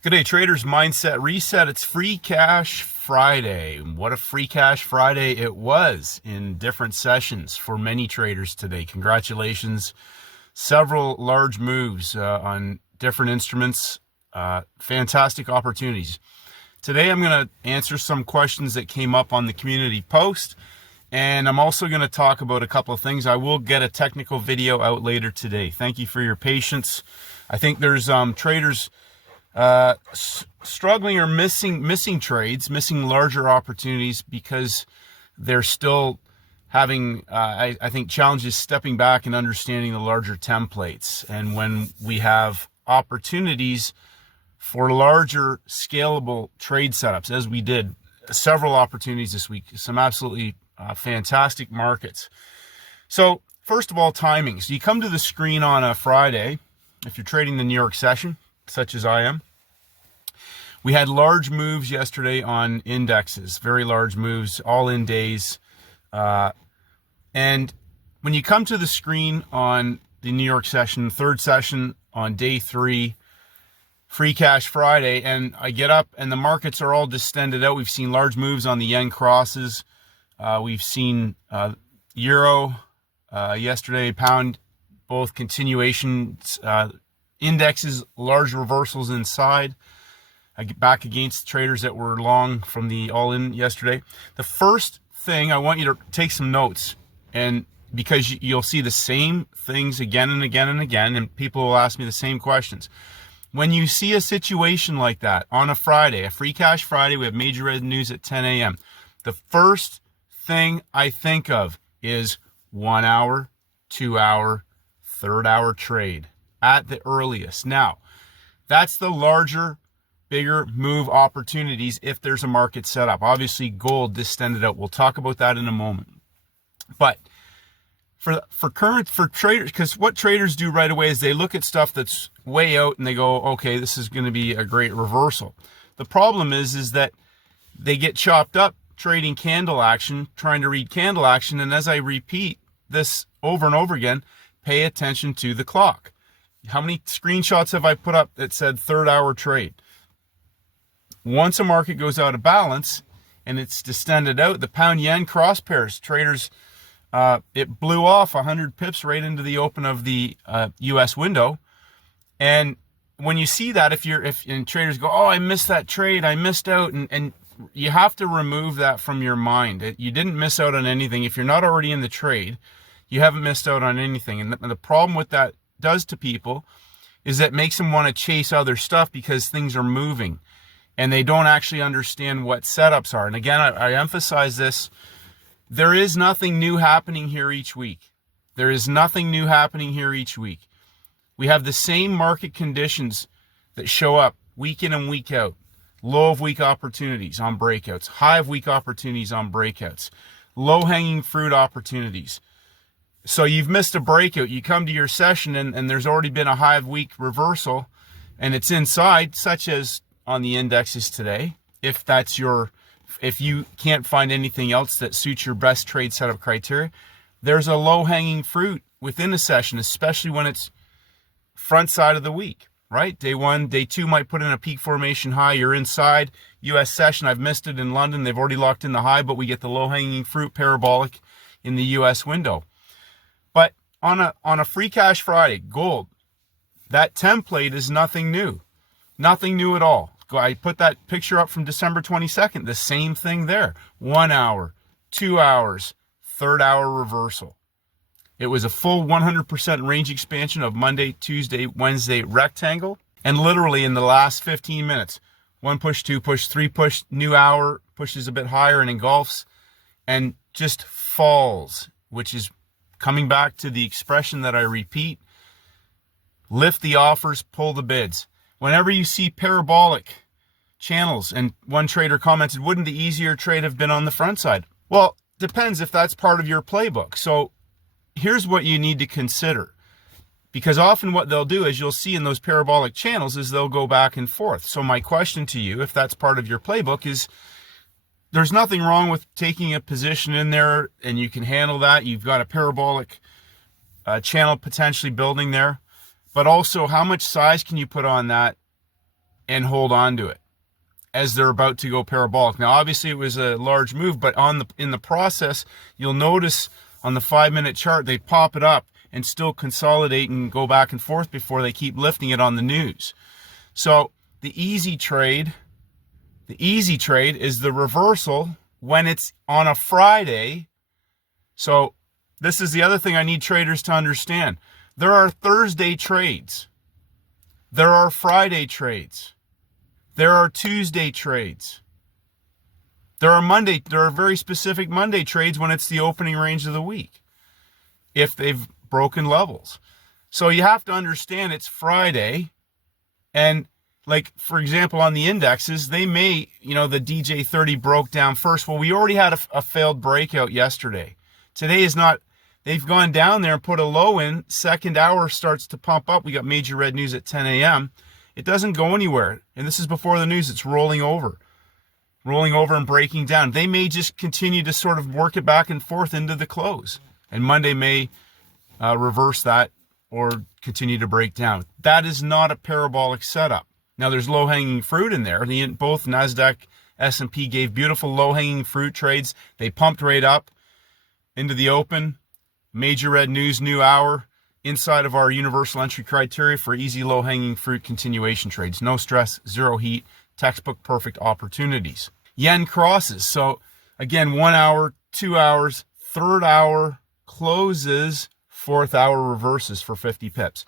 Good day, traders. Mindset reset. It's Free Cash Friday. What a Free Cash Friday it was in different sessions for many traders today. Congratulations. Several large moves on different instruments. Fantastic opportunities. Today I'm going to answer some questions that came up on the community post, and I'm also going to talk about a couple of things. I will get a technical video out later today. Thank you for your patience. I think there's traders struggling or missing trades, missing larger opportunities because they're still having, I think, challenges stepping back and understanding the larger templates. And when we have opportunities for larger scalable trade setups, as we did several opportunities this week, some absolutely fantastic markets. So first of all, timings. You come to the screen on a Friday, if you're trading the New York session, such as I am. We had large moves yesterday on indexes, very large moves, all in days. And when you come to the screen on the New York session, third session on day 3, Free Cash Friday, and I get up and the markets are all distended out. We've seen large moves on the yen crosses. We've seen euro yesterday, pound, both continuations, indexes, large reversals inside. Back against traders that were long from the all-in yesterday. The first thing, I want you to take some notes, and because you'll see the same things again and again and again, and people will ask me the same questions. When you see a situation like that on a Friday, a Free Cash Friday, we have major red news at 10 a.m. The first thing I think of is 1 hour, 2 hour, third hour trade at the earliest. Now, that's the larger, bigger move opportunities if there's a market setup. Obviously, gold distended out. We'll talk about that in a moment. But for traders, because what traders do right away is they look at stuff that's way out and they go, okay, this is going to be a great reversal. The problem is that they get chopped up trading candle action, trying to read candle action. And as I repeat this over and over again, pay attention to the clock. How many screenshots have I put up that said third hour trade? Once a market goes out of balance and it's distended out, the pound yen cross pairs, traders, it blew off 100 pips right into the open of the US window. And when you see that, if traders go, oh, I missed that trade, I missed out, and you have to remove that from your mind. You didn't miss out on anything. If you're not already in the trade, you haven't missed out on anything. And the problem with that does to people is that it makes them want to chase other stuff because things are moving and they don't actually understand what setups are. And again, I emphasize this. There is nothing new happening here each week. There is nothing new happening here each week. We have the same market conditions that show up week in and week out. Low of week opportunities on breakouts. High of week opportunities on breakouts. Low hanging fruit opportunities. So you've missed a breakout. You come to your session and there's already been a high of week reversal and it's inside, such as on the indexes today. If you can't find anything else that suits your best trade setup criteria, there's a low hanging fruit within a session, especially when it's front side of the week, right? Day 1, day 2 might put in a peak formation high. You're inside. US session, I've missed it in London. They've already locked in the high, but we get the low hanging fruit parabolic in the US window. But on a Free Cash Friday, gold, that template is nothing new. Nothing new at all. I put that picture up from December 22nd. The same thing there. 1 hour, 2 hours, third hour reversal. It was a full 100% range expansion of Monday, Tuesday, Wednesday rectangle. And literally in the last 15 minutes, 1 push, 2 push, 3 push, new hour, pushes a bit higher and engulfs and just falls, which is coming back to the expression that I repeat, lift the offers, pull the bids. Whenever you see parabolic channels, and one trader commented, wouldn't the easier trade have been on the front side? Well, depends if that's part of your playbook. So here's what you need to consider. Because often what they'll do, as you'll see in those parabolic channels, is they'll go back and forth. So my question to you, if that's part of your playbook, is there's nothing wrong with taking a position in there and you can handle that. You've got a parabolic channel potentially building there. But also, how much size can you put on that and hold on to it as they're about to go parabolic. Now, obviously, it was a large move, but in the process, you'll notice on the 5-minute chart, they pop it up and still consolidate and go back and forth before they keep lifting it on the news. So the easy trade is the reversal when it's on a Friday. So this is the other thing I need traders to understand. There are Thursday trades. There are Friday trades. There are Tuesday trades. There are very specific Monday trades when it's the opening range of the week, if they've broken levels. So you have to understand it's Friday, and like, for example, on the indexes, they may, the DJ30 broke down first. Well, we already had a failed breakout yesterday. Today is not. They've gone down there and put a low in. Second hour starts to pump up. We got major red news at 10 a.m. It doesn't go anywhere. And this is before the news. It's rolling over and breaking down. They may just continue to sort of work it back and forth into the close. And Monday may reverse that or continue to break down. That is not a parabolic setup. Now, there's low-hanging fruit in there. Both NASDAQ, S&P gave beautiful low-hanging fruit trades. They pumped right up into the open. Major red news, new hour, inside of our universal entry criteria for easy low-hanging fruit continuation trades. No stress, zero heat, textbook perfect opportunities. Yen crosses. So again, 1 hour, 2 hours, third hour closes, fourth hour reverses for 50 pips.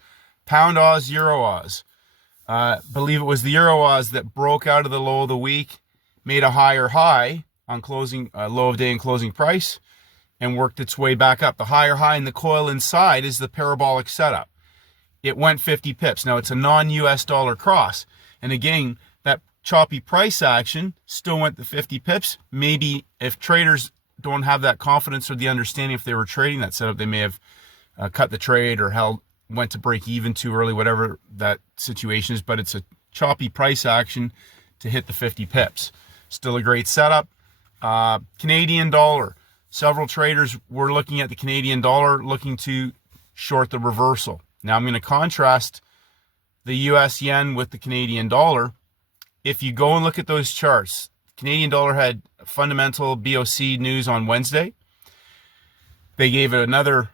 Pound Oz, Euro Oz. Believe it was the Euro Oz that broke out of the low of the week, made a higher high on closing, low of day and closing price, and worked its way back up. The higher high in the coil inside is the parabolic setup. It went 50 pips. Now, it's a non-US dollar cross. And again, that choppy price action still went the 50 pips. Maybe if traders don't have that confidence or the understanding, if they were trading that setup, they may have cut the trade or went to break even too early, whatever that situation is. But it's a choppy price action to hit the 50 pips. Still a great setup. Canadian dollar. Several traders were looking at the Canadian dollar, looking to short the reversal. Now I'm going to contrast the US yen with the Canadian dollar. If you go and look at those charts, Canadian dollar had fundamental BOC news on Wednesday. They gave it another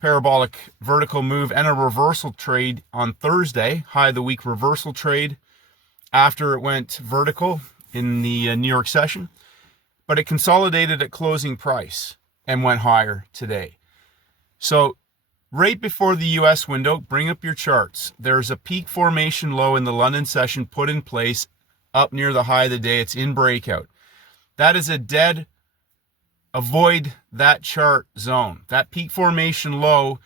parabolic vertical move and a reversal trade on Thursday, high of the week reversal trade after it went vertical in the New York session. But it consolidated at closing price and went higher today. So right before the US window, bring up your charts. There's a peak formation low in the London session put in place up near the high of the day. It's in breakout. That is a dead, avoid that chart zone. That peak formation low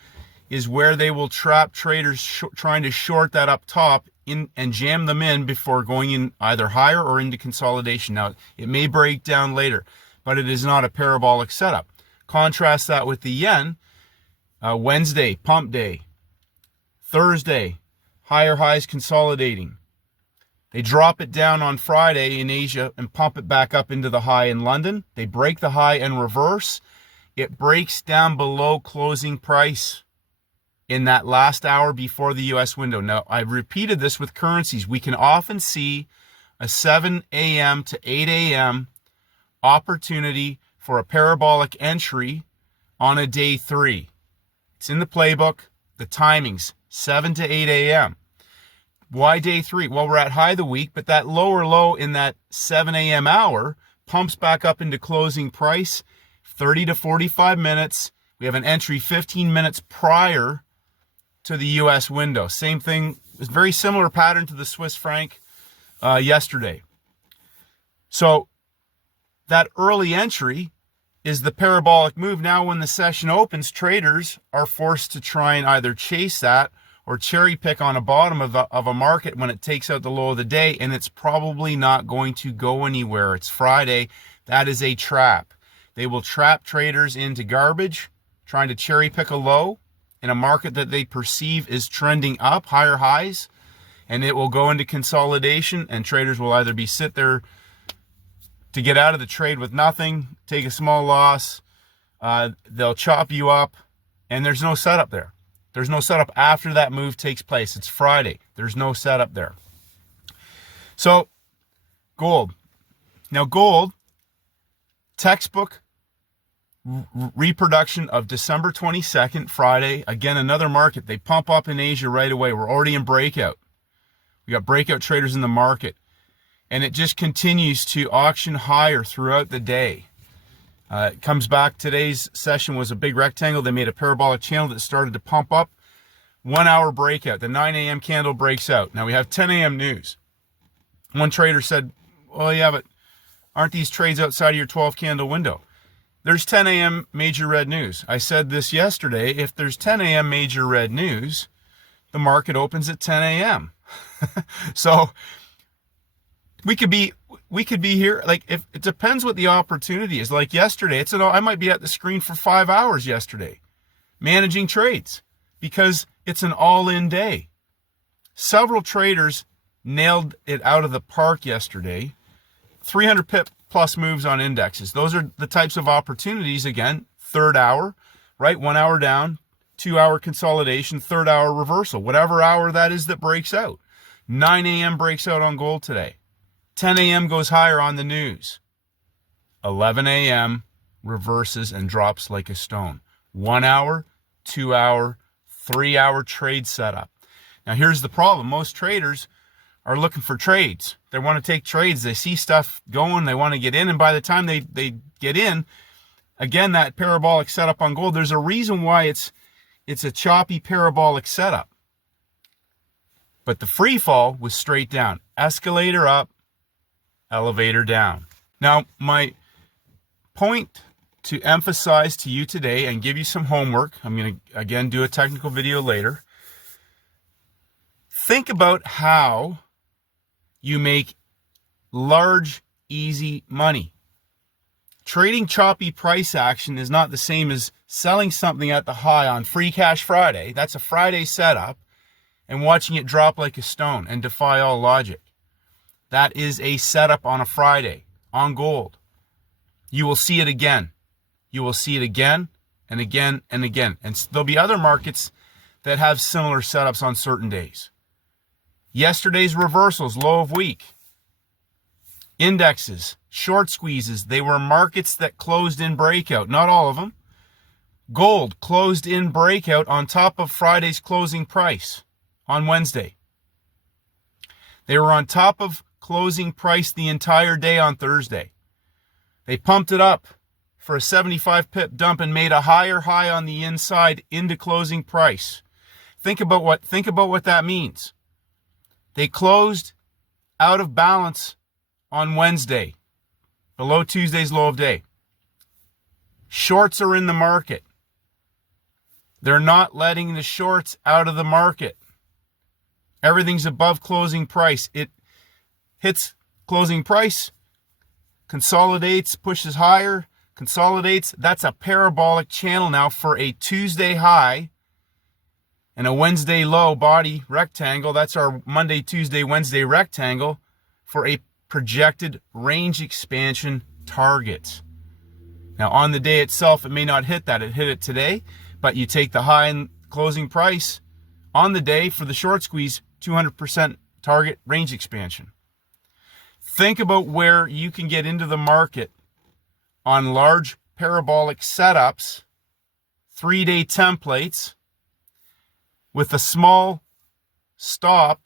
is where they will trap traders trying to short that up top in and jam them in before going in either higher or into consolidation. Now, it may break down later, but it is not a parabolic setup. Contrast that with the yen. Wednesday, pump day. Thursday, higher highs consolidating. They drop it down on Friday in Asia and pump it back up into the high in London. They break the high and reverse. It breaks down below closing price in that last hour before the US window. Now, I've repeated this with currencies. We can often see a 7 a.m. to 8 a.m. opportunity for a parabolic entry on a day 3. It's in the playbook, the timings, 7 to 8 a.m. Why day 3? Well, we're at high of the week, but that lower low in that 7 a.m. hour pumps back up into closing price, 30 to 45 minutes. We have an entry 15 minutes prior to the US window. Same thing, it's very similar pattern to the Swiss franc yesterday. So that early entry is the parabolic move. Now when the session opens, traders are forced to try and either chase that or cherry pick on a bottom of a market when it takes out the low of the day, and it's probably not going to go anywhere. It's Friday. That is a trap. They will trap traders into garbage, trying to cherry pick a low in a market that they perceive is trending up, higher highs, and it will go into consolidation, and traders will either be sit there to get out of the trade with nothing, take a small loss, they'll chop you up, and there's no setup there. There's no setup after that move takes place. It's Friday. There's no setup there. So gold. Now gold, textbook reproduction of December 22nd, Friday. Again, another market. They pump up in Asia right away. We're already in breakout. We got breakout traders in the market. And it just continues to auction higher throughout the day. It comes back. Today's session was a big rectangle. They made a parabolic channel that started to pump up. 1 hour breakout. The 9 a.m. candle breaks out. Now we have 10 a.m. news. One trader said, well, yeah, but aren't these trades outside of your 12 candle window? There's 10 a.m. major red news. I said this yesterday. If there's 10 a.m. major red news, the market opens at 10 a.m. So we could be here. Like, if it depends what the opportunity is. Like yesterday, I might be at the screen for 5 hours yesterday, managing trades, because it's an all-in day. Several traders nailed it out of the park yesterday. 300 pip plus moves on indexes. Those are the types of opportunities. Again, third hour, right? 1 hour down, 2 hour consolidation, third hour reversal, whatever hour that is that breaks out. 9 a.m. breaks out on gold today. 10 a.m. goes higher on the news. 11 a.m. reverses and drops like a stone. 1 hour, 2 hour, 3 hour trade setup. Now here's the problem. Most traders are looking for trades. They want to take trades. They see stuff going. They want to get in. And by the time they get in, again, that parabolic setup on gold, there's a reason why it's a choppy parabolic setup. But the free fall was straight down. Escalator up, elevator down. Now, my point to emphasize to you today and give you some homework, I'm going to, again, do a technical video later. Think about how you make large, easy money. Trading choppy price action is not the same as selling something at the high on Free Cash Friday. That's a Friday setup, and watching it drop like a stone and defy all logic. That is a setup on a Friday on gold. You will see it again. You will see it again and again and again. And there'll be other markets that have similar setups on certain days. Yesterday's reversals, low of week. Indexes, short squeezes, they were markets that closed in breakout. Not all of them. Gold closed in breakout on top of Friday's closing price on Wednesday. They were on top of closing price the entire day on Thursday. They pumped it up for a 75 pip dump and made a higher high on the inside into closing price. Think about what that means. They closed out of balance on Wednesday, below Tuesday's low of day. Shorts are in the market. They're not letting the shorts out of the market. Everything's above closing price. It hits closing price, consolidates, pushes higher, consolidates. That's a parabolic channel now for a Tuesday high and a Wednesday low body rectangle. That's our Monday, Tuesday, Wednesday rectangle for a projected range expansion target. Now on the day itself, it may not hit that. It hit it today, but you take the high and closing price on the day for the short squeeze, 200% target range expansion. Think about where you can get into the market on large parabolic setups, 3-day templates, with a small stop,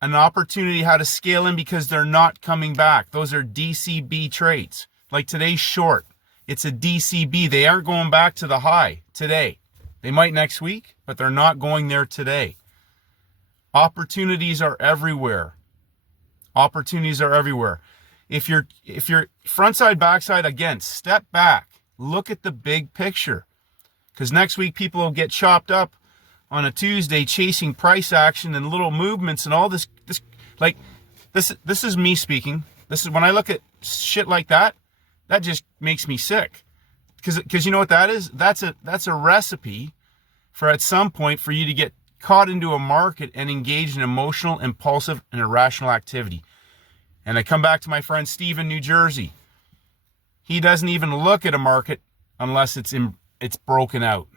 an opportunity how to scale in because they're not coming back. Those are DCB trades. Like today's short, it's a DCB. They aren't going back to the high today. They might next week, but they're not going there today. Opportunities are everywhere. Opportunities are everywhere. If you're front side, back side, again, step back. Look at the big picture. Because next week people will get chopped up on a Tuesday chasing price action and little movements and all this is me speaking. This is when I look at shit like that just makes me sick. Because you know what that is? That's a recipe for at some point for you to get caught into a market and engage in emotional, impulsive, and irrational activity. And I come back to my friend Steve in New Jersey. He doesn't even look at a market unless it's broken out.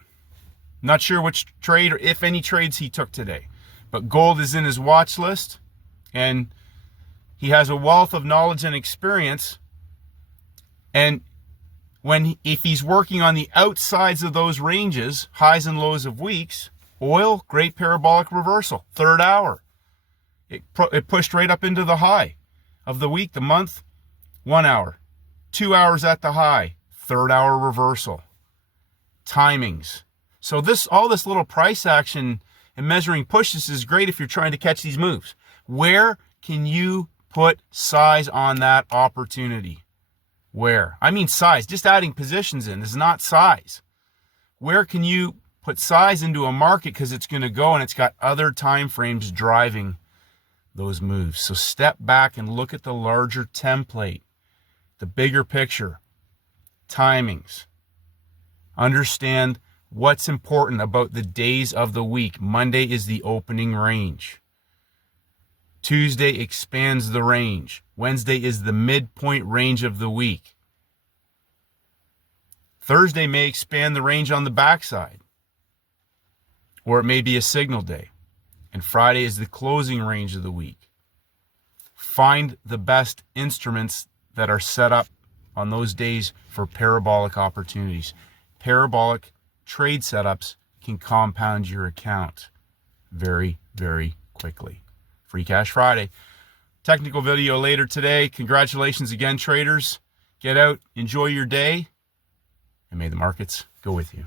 Not sure which trade or if any trades he took today. But gold is in his watch list. And He has a wealth of knowledge and experience. And if he's working on the outsides of those ranges, highs and lows of weeks, oil, great parabolic reversal, third hour. It pushed right up into the high of the week, the month, 1 hour. 2 hours at the high, third hour reversal. Timings. So all this little price action and measuring pushes is great if you're trying to catch these moves. Where can you put size on that opportunity? Where? I mean size, just adding positions in is not size. Where can you put size into a market because it's going to go and it's got other time frames driving those moves? So step back and look at the larger template, the bigger picture, timings. Understand what's important about the days of the week. Monday is the opening range. Tuesday expands the range. Wednesday is the midpoint range of the week. Thursday may expand the range on the backside, or it may be a signal day. And Friday is the closing range of the week. Find the best instruments that are set up on those days for parabolic opportunities. Parabolic trade setups can compound your account very, very quickly. Free Cash Friday. Technical video later today. Congratulations again, traders. Get out, enjoy your day, and may the markets go with you.